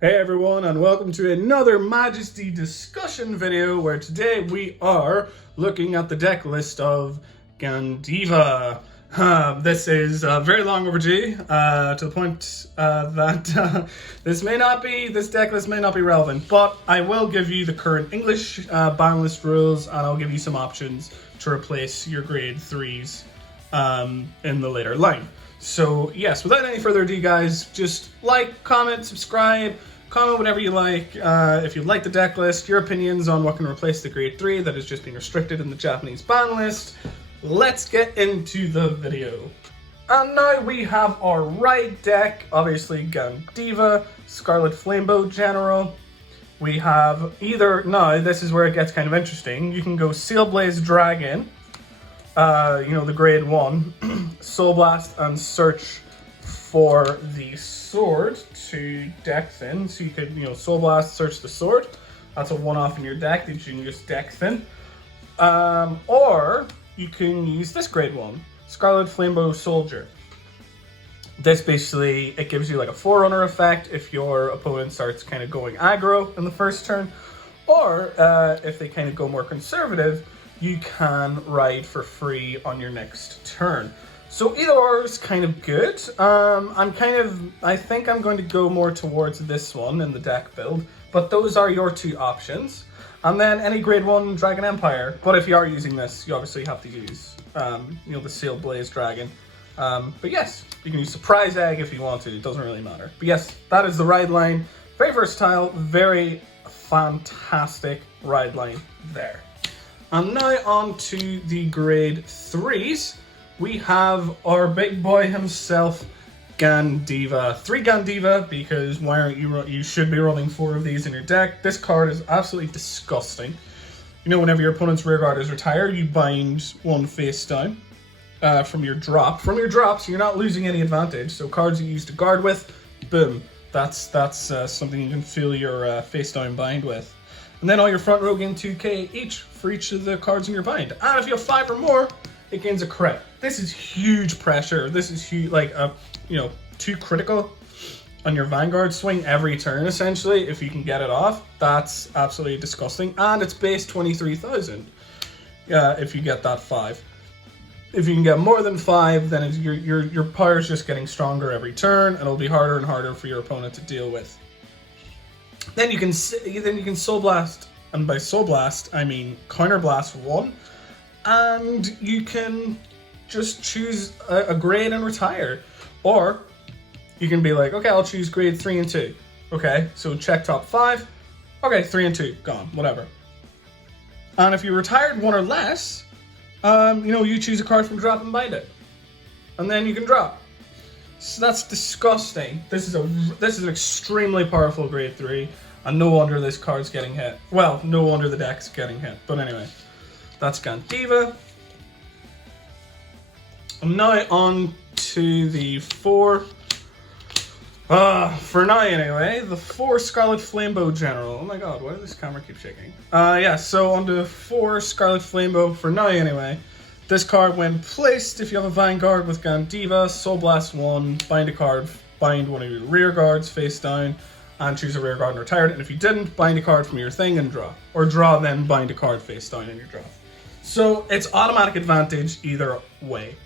Hey everyone, and welcome to another Majesty discussion video where today we are looking at the deck list of GANDEEVA. This is very long overdue, to the point that this deck list may not be relevant, but I will give you the current English ban list rules, and I'll give you some options to replace your grade 3s in the later line. So yes, without any further ado guys, just like, comment, subscribe, comment whatever you like. If you like the deck list, your opinions on what can replace the grade 3 that is just being restricted in the Japanese ban list. Let's get into the video. And now we have our right deck, obviously GANDEEVA, Scarlet Flamebow General. We have now this is where it gets kind of interesting. You can go Sailblaze Dragon, the grade 1, Soul Blast, and search for the sword to deck thin. So you could, Soul Blast, search the sword. That's a one-off in your deck that you can just deck thin. Or you can use this grade 1, Scarlet Flamebow Soldier. This basically, it gives you like a Forerunner effect if your opponent starts kind of going aggro in the first turn. Or if they kind of go more conservative, you can ride for free on your next turn. So either or is kind of good. I think I'm going to go more towards this one in the deck build, but those are your two options. And then any grade 1 Dragon Empire, but if you are using this, you obviously have to use, the Sailblaze Dragon. But yes, you can use Surprise Egg if you want to, it doesn't really matter. But yes, that is the ride line. Very versatile, very fantastic ride line there. And now on to the grade 3s. We have our big boy himself, GANDEEVA. 3 GANDEEVA, because why aren't you should be running 4 of these in your deck. This card is absolutely disgusting. Whenever your opponent's rearguard is retired, you bind 1 face down from your drop. From your drop, so you're not losing any advantage. So cards you use to guard with, boom. That's something you can fill your face down bind with. And then all your front row gain 2k each for each of the cards in your bind. And if you have 5 or more, it gains a crit. This is huge pressure. This is huge, 2 critical on your Vanguard swing every turn, essentially, if you can get it off. That's absolutely disgusting. And it's base 23,000 if you get that 5. If you can get more than 5, then your power is just getting stronger every turn, and it'll be harder and harder for your opponent to deal with. Then you can Soul Blast, and by Soul Blast I mean Counter Blast 1, and you can just choose a grade and retire. Or you can be like, okay, I'll choose grade 3 and 2. Okay, so check top 5. Okay, 3 and 2, gone, whatever. And if you retired 1 or less, you choose a card from drop and bind it. And then you can drop. So that's disgusting. This is an extremely powerful grade 3, and no wonder this card's getting hit. Well, no wonder the deck's getting hit. But anyway, that's GANDEEVA. And now on to the 4. For now anyway, the 4 Scarlet Flamebow General. Oh my god, why does this camera keep shaking? So on to 4 Scarlet Flamebow for now anyway. This card, when placed, if you have a Vanguard with GANDEEVA, Soul Blast 1, bind a card, bind one of your rear guards face down, and choose a rear guard and retire it. And if you didn't, bind a card from your thing and draw. Or draw, then bind a card face down in your draw. So it's automatic advantage either way.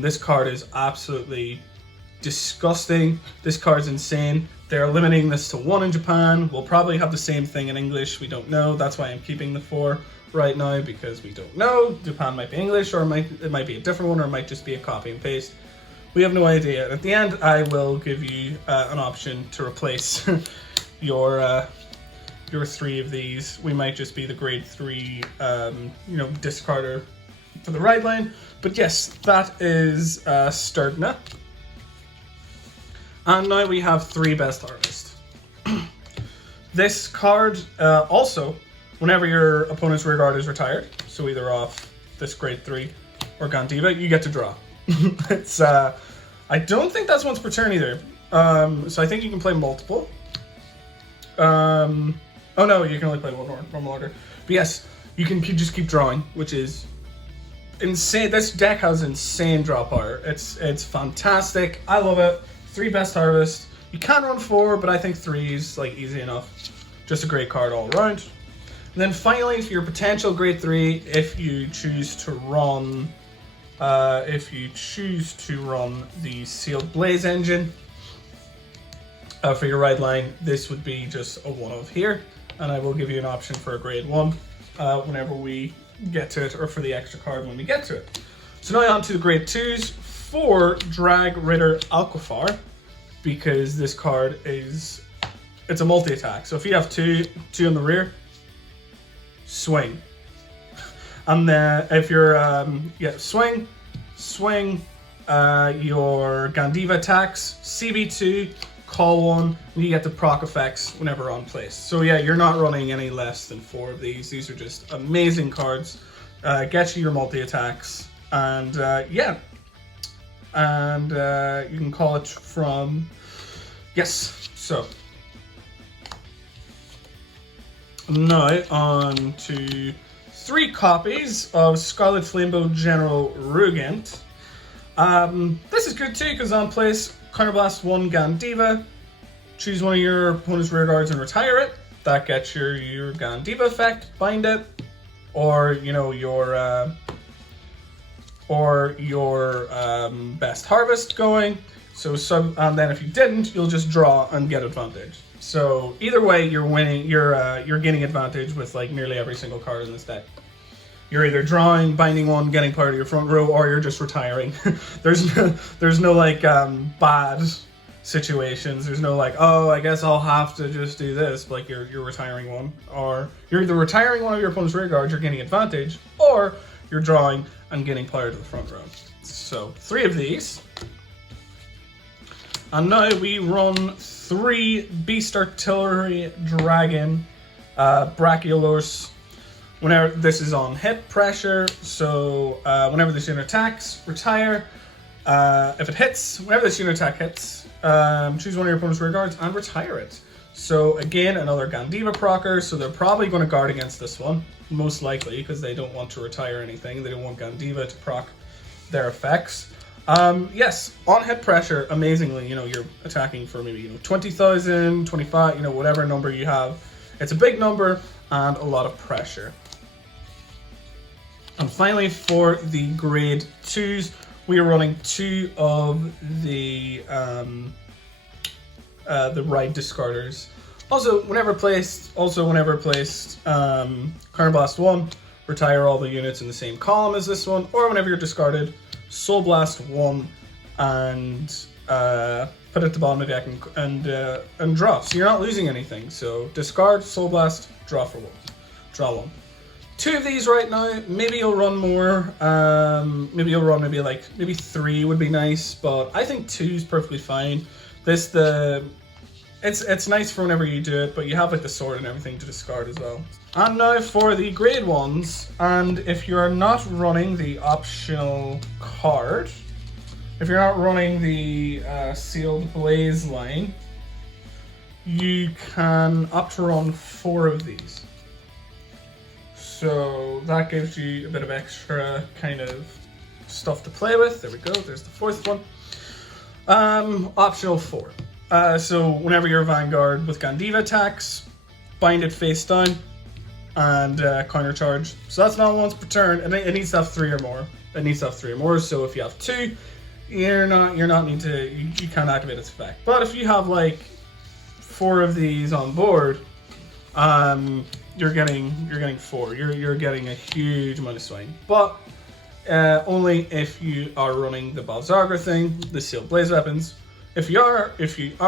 This card is absolutely disgusting. This card's insane. They're limiting this to 1 in Japan. We'll probably have the same thing in English. We don't know. That's why I'm keeping the 4 right now, because we don't know. Japan might be English, or it might be a different one, or it might just be a copy and paste. We have no idea. At the end, I will give you an option to replace your 3 of these. We might just be the grade 3, discarder for the ride line. But yes, that is Sturdna. And now we have 3 Best Harvest. This card also, whenever your opponent's rearguard is retired, so either off this grade 3 or GANDEEVA, you get to draw. It's I don't think that's once per turn either. So I think you can play multiple. Oh no, you can only play one order. But yes, you can just keep drawing, which is insane. This deck has insane draw power. It's fantastic. I love it. 3 Best Harvest. You can run 4, but I think 3 is like easy enough. Just a great card all around. And then finally, for your potential grade 3, if you choose to run the Sealed Blaze engine for your ride line, this would be just a 1 of here, and I will give you an option for a grade 1 whenever we get to it, or for the extra card when we get to it. So now on to the grade 2s for Drag Ritter Alquifar, because this card it's a multi-attack. So if you have two in the rear, swing. And then if you're swing, your GANDEEVA attacks, CB2, call 1, and you get the proc effects whenever on place. So yeah, you're not running any less than 4 of these. These are just amazing cards. Get you your multi-attacks, and you can call it from, yes, so. Now on to 3 copies of Scarlet Flamebow General Rugent. This is good too, because on place, Counterblast 1 GANDEEVA, choose one of your opponent's rear guards and retire it. That gets your GANDEEVA effect, bind it, or your Best Harvest going. And then if you didn't, you'll just draw and get advantage. So either way, you're winning. You're gaining advantage with like nearly every single card in this deck. You're either drawing, binding 1, getting part of your front row, or you're just retiring. there's no like bad situations. There's no like, oh, I guess I'll have to just do this. Like you're retiring 1, or you're either retiring one of your opponent's rear guards, you're gaining advantage, or you're drawing and getting player to the front row. So 3 of these. And now we run 3 Beast Artillery Dragon Brachiosaurus. Whenever this is on hit pressure, so whenever this unit attacks, retire. If it hits, whenever this unit attack hits, choose one of your opponent's rear guards and retire it. So again, another GANDEEVA procer, so they're probably going to guard against this one, most likely, because they don't want to retire anything. They don't want GANDEEVA to proc their effects. Yes, on hit pressure, amazingly, you're attacking for maybe 20,000, 25, whatever number you have. It's a big number and a lot of pressure. And finally, for the grade 2s, we are running 2 of the ride discarders. Also, whenever placed, Counterblast 1, retire all the units in the same column as this one, or whenever you're discarded, Soul Blast 1 and put it at the bottom of the deck and draw. So you're not losing anything. So discard, Soul Blast, draw for 1. Draw 1. 2 of these right now. Maybe you'll run more. Maybe 3 would be nice, but I think 2 is perfectly fine. It's nice for whenever you do it, but you have like the sword and everything to discard as well. And now for the grade 1s, and if you're not running the optional card, if you're not running the Sealed Blaze line, you can opt to run 4 of these. So that gives you a bit of extra kind of stuff to play with. There we go, there's the 4th one. Optional 4. So whenever your Vanguard with GANDEEVA attacks, bind it face down and counter charge. So that's not once per turn, and it needs to have 3 or more. So if you have 2, you can't activate its effect. But if you have like 4 of these on board, you're getting 4. You're getting a huge amount of swing. But only if you are running the Bavzagra thing, the Sealed Blaze weapons. If you are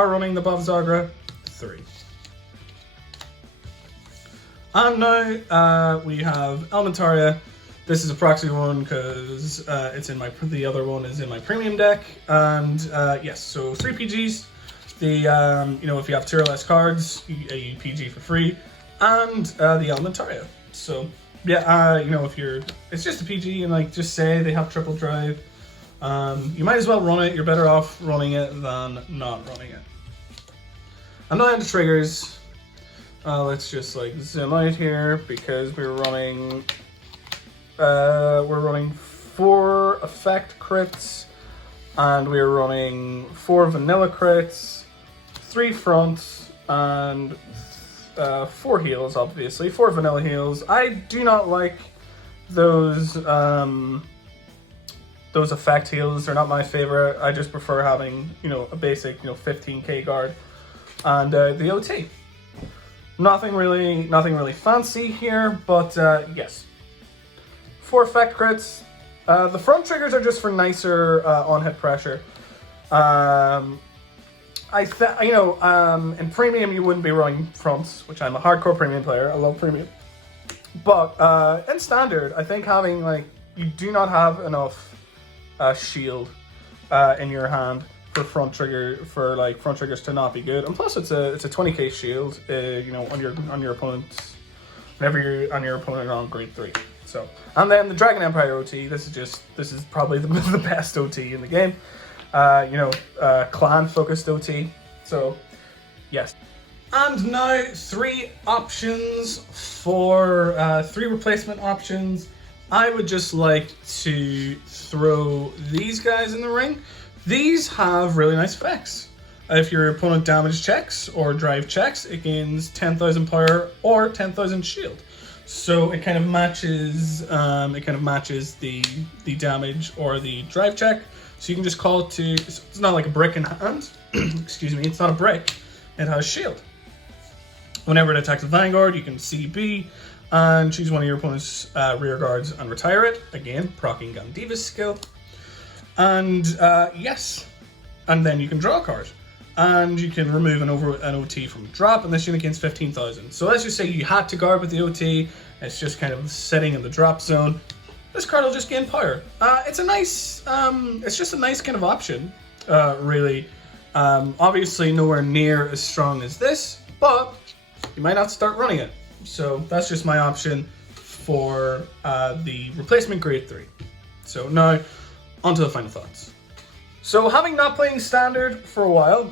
running the Bavzagra, 3. And now we have Elementaria. This is a proxy one because the other one is in my premium deck. And yes, so 3 PGs. If you have 2 or less cards, you PG for free, and the Elementaria. So yeah, it's just a PG, and just say they have triple drive. You might as well run it. You're better off running it than not running it. And now into triggers. Let's just zoom out here because we're running 4 effect crits, and we're running 4 vanilla crits, 3 fronts and 4 heels, obviously, 4 vanilla heels. I do not like those effect heels. They're not my favorite. I just prefer having, you know, a basic, you know, 15k guard and the OT. Nothing really fancy here, but yes. 4 effect crits. The front triggers are just for nicer on-hit pressure. In premium you wouldn't be running fronts, which I'm a hardcore premium player. I love premium. But in standard, I think having, like, you do not have enough shield in your hand for front triggers to not be good. And plus, it's a 20k shield, you know, on your opponent's whenever you're on your opponent on grade 3. So, and then the Dragon Empire OT. This is probably the best OT in the game. You know, clan focused OT. So, yes. And now 3 options for 3 replacement options. I would just like to throw these guys in the ring. These have really nice effects. If your opponent damage checks or drive checks, it gains 10,000 power or 10,000 shield. So it kind of matches the damage or the drive check. So you can just call it to. It's not like a brick in hand. Excuse me. It's not a brick. It has shield. Whenever it attacks a Vanguard, you can CB and choose one of your opponent's rear guards and retire it. Again, proccing GANDEEVA's skill. And yes, and then you can draw a card. And you can remove an OT from drop, and this unit gains 15,000. So let's just say you had to guard with the OT, it's just kind of sitting in the drop zone. This card will just gain power. It's a nice, it's just a nice kind of option, really. Obviously nowhere near as strong as this, but you might have to start running it. So that's just my option for the replacement grade 3. So now, on to the final thoughts. So having not playing standard for a while,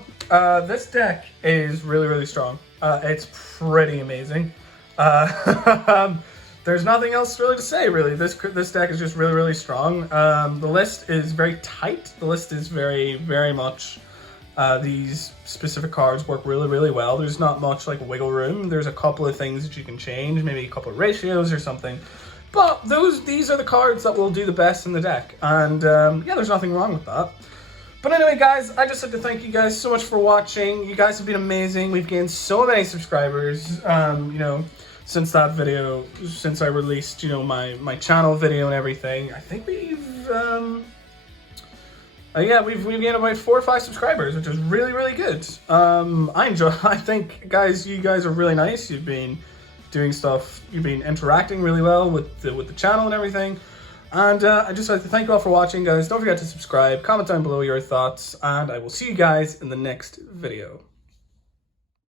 this deck is really strong. It's pretty amazing. There's nothing else really to say, really. This deck is just really strong. The list is very tight. The list is very much, these specific cards work really well. There's not much like wiggle room. There's a couple of things that you can change, maybe a couple of ratios or something. But these are the cards that will do the best in the deck. And yeah, there's nothing wrong with that. But anyway, guys, I just like to thank you guys so much for watching. You guys have been amazing. We've gained so many subscribers, you know, since that video, since I released, you know, my channel video and everything. I think we've gained about 4 or 5 subscribers, which is really good. I think, guys, you guys are really nice. You've been doing stuff. You've been interacting really well with the channel and everything. And I'd just like to thank you all for watching, guys. Don't forget to subscribe, comment down below your thoughts, and I will see you guys in the next video.